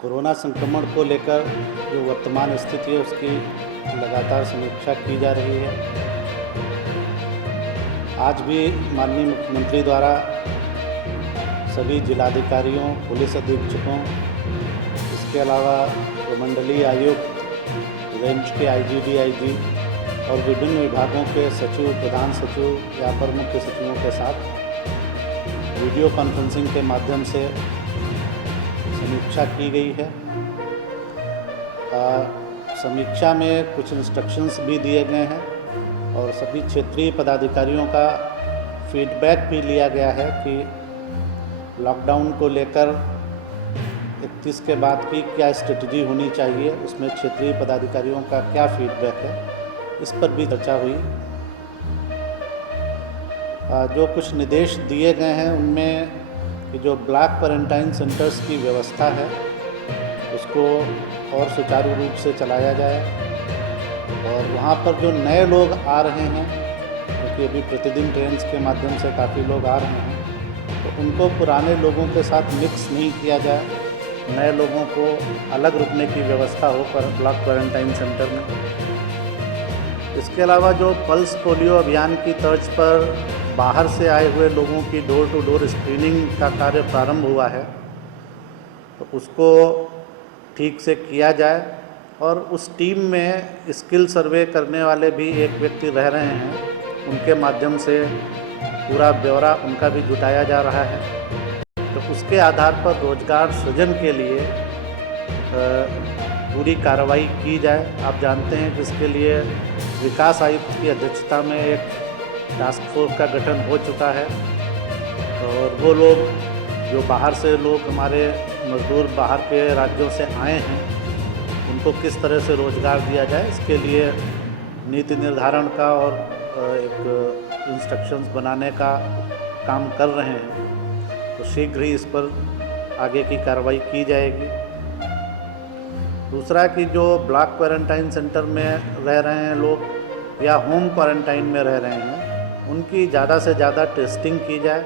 Corona संक्रमण को लेकर जो वर्तमान स्थिति है उसकी लगातार समीक्षा की जा रही है। आज भी माननीय मुख्यमंत्री द्वारा सभी जिलाधिकारियों, पुलिस अधीक्षकों, इसके अलावा प्रमंडलीय आयुक्त, रेंज के आईजी, डीआईजी और विभिन्न विभागों के सचिव, प्रधान सचिव या अपर मुख्य सचिवों के साथ वीडियो कॉन्फ्रेंसिंग के माध्यम से समीक्षा की गई है। समीक्षा में कुछ इंस्ट्रक्शंस भी दिए गए हैं और सभी क्षेत्रीय पदाधिकारियों का फीडबैक भी लिया गया है कि लॉकडाउन को लेकर 31 के बाद की क्या स्ट्रेटजी होनी चाहिए, उसमें क्षेत्रीय पदाधिकारियों का क्या फीडबैक है, इस पर भी चर्चा हुई। जो कुछ निर्देश दिए गए हैं उनमें कि जो ब्लॉक क्वारंटाइन सेंटर्स की व्यवस्था है उसको और सुचारू रूप से चलाया जाए और वहाँ पर जो नए लोग आ रहे हैं, क्योंकि अभी प्रतिदिन ट्रेन्स के माध्यम से काफ़ी लोग आ रहे हैं, तो उनको पुराने लोगों के साथ मिक्स नहीं किया जाए। नए लोगों को अलग रुकने की व्यवस्था हो पर ब्लॉक क्वारंटाइन सेंटर में। इसके अलावा जो पल्स पोलियो अभियान की तर्ज पर बाहर से आए हुए लोगों की डोर टू डोर स्क्रीनिंग का कार्य प्रारंभ हुआ है, तो उसको ठीक से किया जाए और उस टीम में स्किल सर्वे करने वाले भी एक व्यक्ति रह रहे हैं, उनके माध्यम से पूरा ब्यौरा उनका भी जुटाया जा रहा है। तो उसके आधार पर रोजगार सृजन के लिए पूरी कार्रवाई की जाए। आप जानते हैं कि इसके लिए विकास आयुक्त की अध्यक्षता में एक टास्क फोर्स का गठन हो चुका है और वो लोग जो बाहर से लोग, हमारे मजदूर बाहर के राज्यों से आए हैं, उनको किस तरह से रोज़गार दिया जाए, इसके लिए नीति निर्धारण का और एक इंस्ट्रक्शंस बनाने का काम कर रहे हैं। तो शीघ्र ही इस पर आगे की कार्रवाई की जाएगी। दूसरा कि जो ब्लॉक क्वारंटाइन सेंटर में रह रहे हैं लोग या होम क्वारंटाइन में रह रहे हैं, उनकी ज़्यादा से ज़्यादा टेस्टिंग की जाए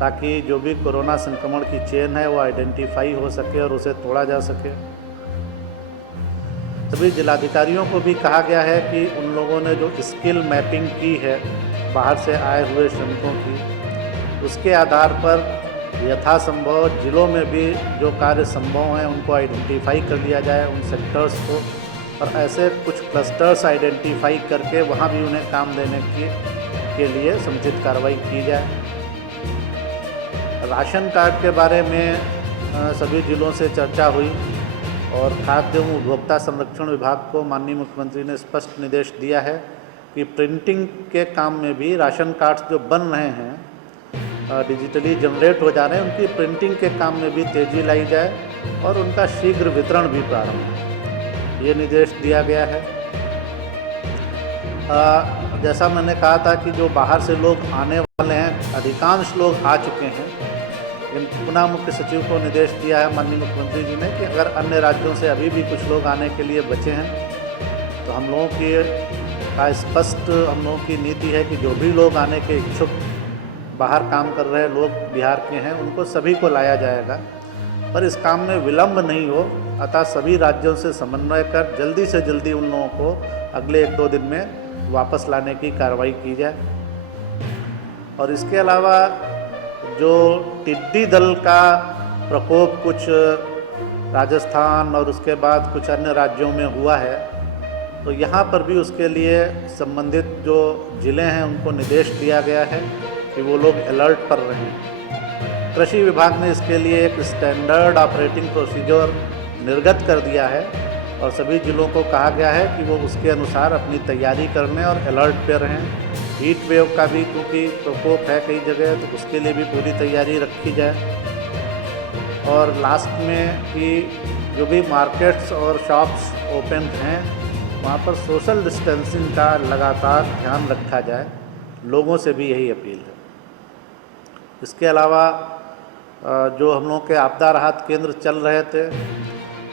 ताकि जो भी कोरोना संक्रमण की चेन है वो आइडेंटिफाई हो सके और उसे तोड़ा जा सके। सभी जिलाधिकारियों को भी कहा गया है कि उन लोगों ने जो स्किल मैपिंग की है बाहर से आए हुए श्रमिकों की, उसके आधार पर यथासंभव जिलों में भी जो कार्य संभव हैं उनको आइडेंटिफाई कर लिया जाए, उन सेक्टर्स को, और ऐसे कुछ क्लस्टर्स आइडेंटिफाई करके वहाँ भी उन्हें काम देने के लिए समुचित कार्रवाई की जाए। राशन कार्ड के बारे में सभी जिलों से चर्चा हुई और खाद्य एवं उपभोक्ता संरक्षण विभाग को माननीय मुख्यमंत्री ने स्पष्ट निर्देश दिया है कि प्रिंटिंग के काम में भी राशन कार्ड्स जो बन रहे हैं, डिजिटली जनरेट हो जा रहे हैं, उनकी प्रिंटिंग के काम में भी तेज़ी लाई जाए और उनका शीघ्र वितरण भी प्रारंभ हो, ये निर्देश दिया गया है। जैसा मैंने कहा था कि जो बाहर से लोग आने वाले हैं, अधिकांश लोग आ चुके हैं, लेकिन पुनः मुख्य सचिव को निर्देश दिया है माननीय मुख्यमंत्री जी ने कि अगर अन्य राज्यों से अभी भी कुछ लोग आने के लिए बचे हैं तो हम लोगों की नीति है कि जो भी लोग आने के इच्छुक बाहर काम कर रहे लोग बिहार के हैं, उनको सभी को लाया जाएगा, पर इस काम में विलंब नहीं हो। अतः सभी राज्यों से समन्वय कर जल्दी से जल्दी उन लोगों को अगले 1-2 दिन में वापस लाने की कार्रवाई की जाए। और इसके अलावा जो टिड्डी दल का प्रकोप कुछ राजस्थान और उसके बाद कुछ अन्य राज्यों में हुआ है, तो यहाँ पर भी उसके लिए संबंधित जो ज़िले हैं उनको निर्देश दिया गया है कि वो लोग अलर्ट पर रहें। कृषि विभाग ने इसके लिए एक स्टैंडर्ड ऑपरेटिंग प्रोसीजर निर्गत कर दिया है और सभी जिलों को कहा गया है कि वो उसके अनुसार अपनी तैयारी कर लें और अलर्ट पे रहें। हीट वेव का भी क्योंकि प्रकोप है कई जगह, तो उसके लिए भी पूरी तैयारी रखी जाए। और लास्ट में कि जो भी मार्केट्स और शॉप्स ओपन हैं वहाँ पर सोशल डिस्टेंसिंग का लगातार ध्यान रखा जाए, लोगों से भी यही अपील है। इसके अलावा जो हम लोगों के आपदा राहत केंद्र चल रहे थे,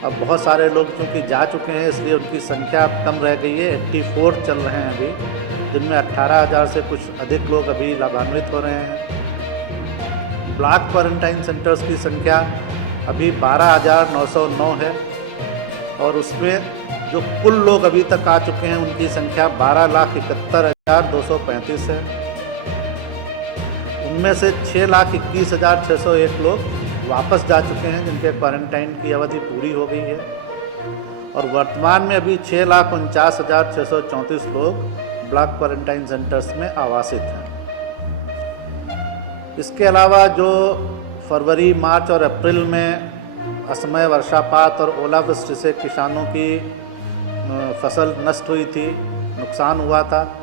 अब बहुत सारे लोग चूँकि जा चुके हैं इसलिए उनकी संख्या अब कम रह गई है। 84 चल रहे हैं अभी, जिनमें 18,000 से कुछ अधिक लोग अभी लाभान्वित हो रहे हैं। ब्लॉक क्वारंटाइन सेंटर्स की संख्या अभी 12,909 है और उसमें जो कुल लोग अभी तक आ चुके हैं उनकी संख्या 12,71,235 है। उनमें से 6,21,601 लोग वापस जा चुके हैं जिनके क्वारंटाइन की अवधि पूरी हो गई है और वर्तमान में अभी 6,49,634 लोग ब्लॉक क्वारंटाइन सेंटर्स में आवासित हैं। इसके अलावा जो फरवरी, मार्च और अप्रैल में असमय वर्षापात और ओलावृष्टि से किसानों की फसल नष्ट हुई थी, नुकसान हुआ था,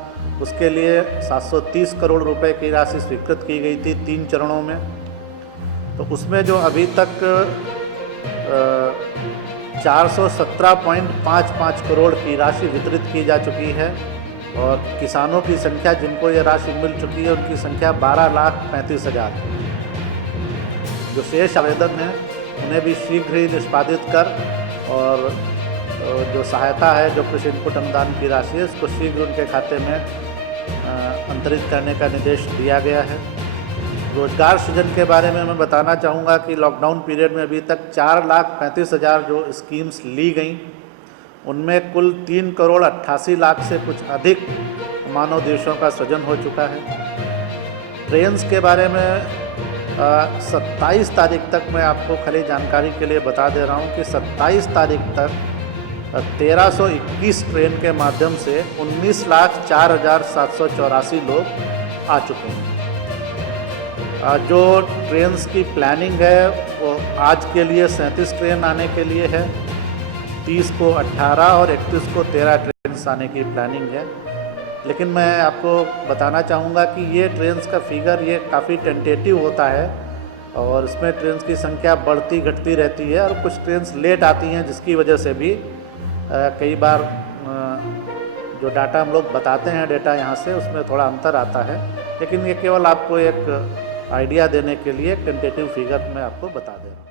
उसके लिए 730 करोड़ रुपए की राशि स्वीकृत की गई थी 3 चरणों में। तो उसमें जो अभी तक 417.55 करोड़ की राशि वितरित की जा चुकी है और किसानों की संख्या जिनको ये राशि मिल चुकी है उनकी संख्या 12,35,000 है। जो शेष आवेदन हैं उन्हें भी शीघ्र ही निष्पादित कर और जो सहायता है, जो कृषि इनपुट अनुदान की राशि है, उसको शीघ्र उनके खाते में अंतरित करने का निर्देश दिया गया है। रोजगार सृजन के बारे में मैं बताना चाहूँगा कि लॉकडाउन पीरियड में अभी तक 4,35,000 जो स्कीम्स ली गई उनमें कुल 3,88,00,000 से कुछ अधिक मानव दिवसों का सृजन हो चुका है। ट्रेन्स के बारे में 27 तारीख तक मैं आपको खाली जानकारी के लिए बता दे रहा हूँ कि 27 तारीख तक 1321 ट्रेन के माध्यम से 19,04,784 लोग आ चुके हैं। जो ट्रेन्स की प्लानिंग है वो आज के लिए 37 ट्रेन आने के लिए है, 30 को 18 और 31 को 13 ट्रेन्स आने की प्लानिंग है। लेकिन मैं आपको बताना चाहूँगा कि ये ट्रेन्स का फिगर ये काफ़ी टेंटेटिव होता है और इसमें ट्रेन्स की संख्या बढ़ती घटती रहती है और कुछ ट्रेन्स लेट आती हैं जिसकी वजह से भी कई बार जो डाटा हम लोग बताते हैं डेटा यहाँ से उसमें थोड़ा अंतर आता है। लेकिन ये केवल आपको एक आइडिया देने के लिए टेंटेटिव फिगर मैं आपको बता दे रहा हूँ।